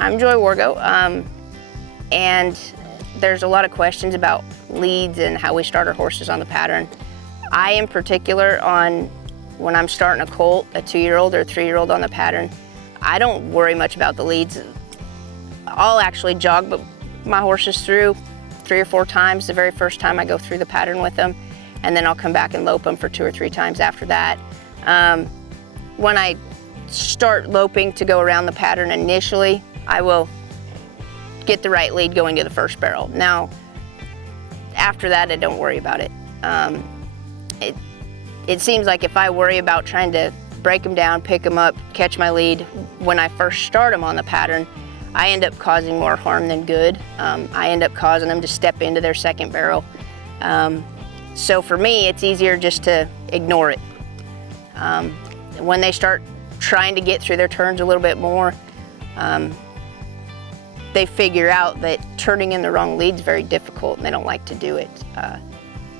I'm Joy Wargo, and there's a lot of questions about leads and how we start our horses on the pattern. I, in particular, when I'm starting a colt, a 2-year-old or a 3-year-old on the pattern, I don't worry much about the leads. I'll actually jog my horses through 3 or 4 times the very first time I go through the pattern with them, and then I'll come back and lope them for 2 or 3 times after that. When I start loping to go around the pattern initially, I will get the right lead going to the first barrel. Now, after that, I don't worry about it. It seems like if I worry about trying to break them down, pick them up, catch my lead, when I first start them on the pattern, I end up causing more harm than good. I end up causing them to step into their second barrel. So for me, it's easier just to ignore it. When they start trying to get through their turns a little bit more, they figure out that turning in the wrong lead is very difficult, and they don't like to do it.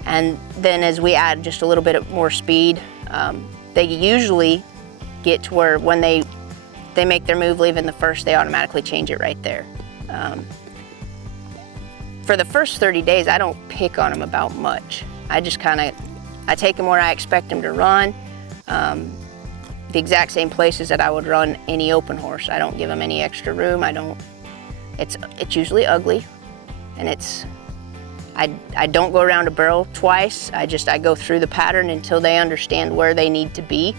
And then as we add just a little bit more speed, they usually get to where when they make their move leaving the first, they automatically change it right there. For the first 30 days, I don't pick on them about much. I just I take them where I expect them to run, the exact same places that I would run any open horse. I don't give them any extra room. It's usually ugly, and I don't go around a barrel twice. I go through the pattern until they understand where they need to be,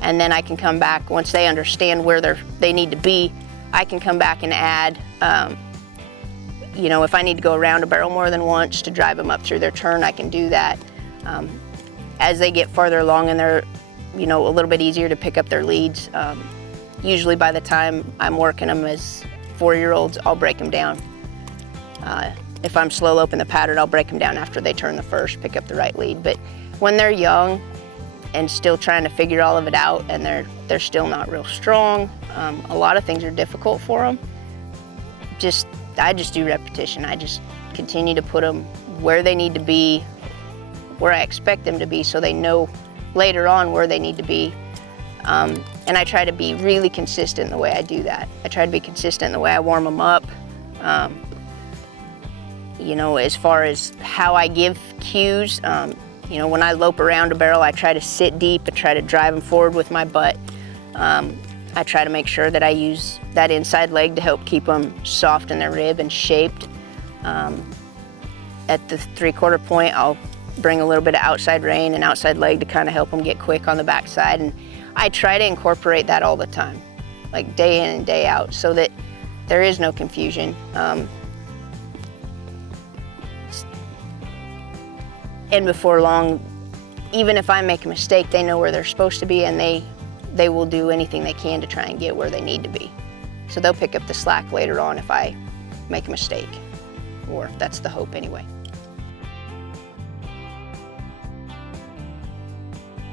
and then I can come back. Once they understand where they need to be, I can come back and add, if I need to go around a barrel more than once to drive them up through their turn, I can do that. As they get farther along and they're a little bit easier to pick up their leads, usually by the time I'm working them as 4-year-olds, I'll break them down. If I'm slow loping the pattern, I'll break them down after they turn the first, pick up the right lead. But when they're young and still trying to figure all of it out, and they're still not real strong, a lot of things are difficult for them. I just do repetition. I just continue to put them where they need to be, where I expect them to be, so they know later on where they need to be. And I try to be really consistent in the way I do that. I try to be consistent in the way I warm them up. As far as how I give cues, when I lope around a barrel, I try to sit deep. I try to drive them forward with my butt. I try to make sure that I use that inside leg to help keep them soft in their rib and shaped. At the 3/4 point, I'll bring a little bit of outside rein and outside leg to kind of help them get quick on the backside. And I try to incorporate that all the time, like day in and day out, so that there is no confusion. And before long, even if I make a mistake, they know where they're supposed to be, and they will do anything they can to try and get where they need to be. So they'll pick up the slack later on if I make a mistake, or that's the hope anyway.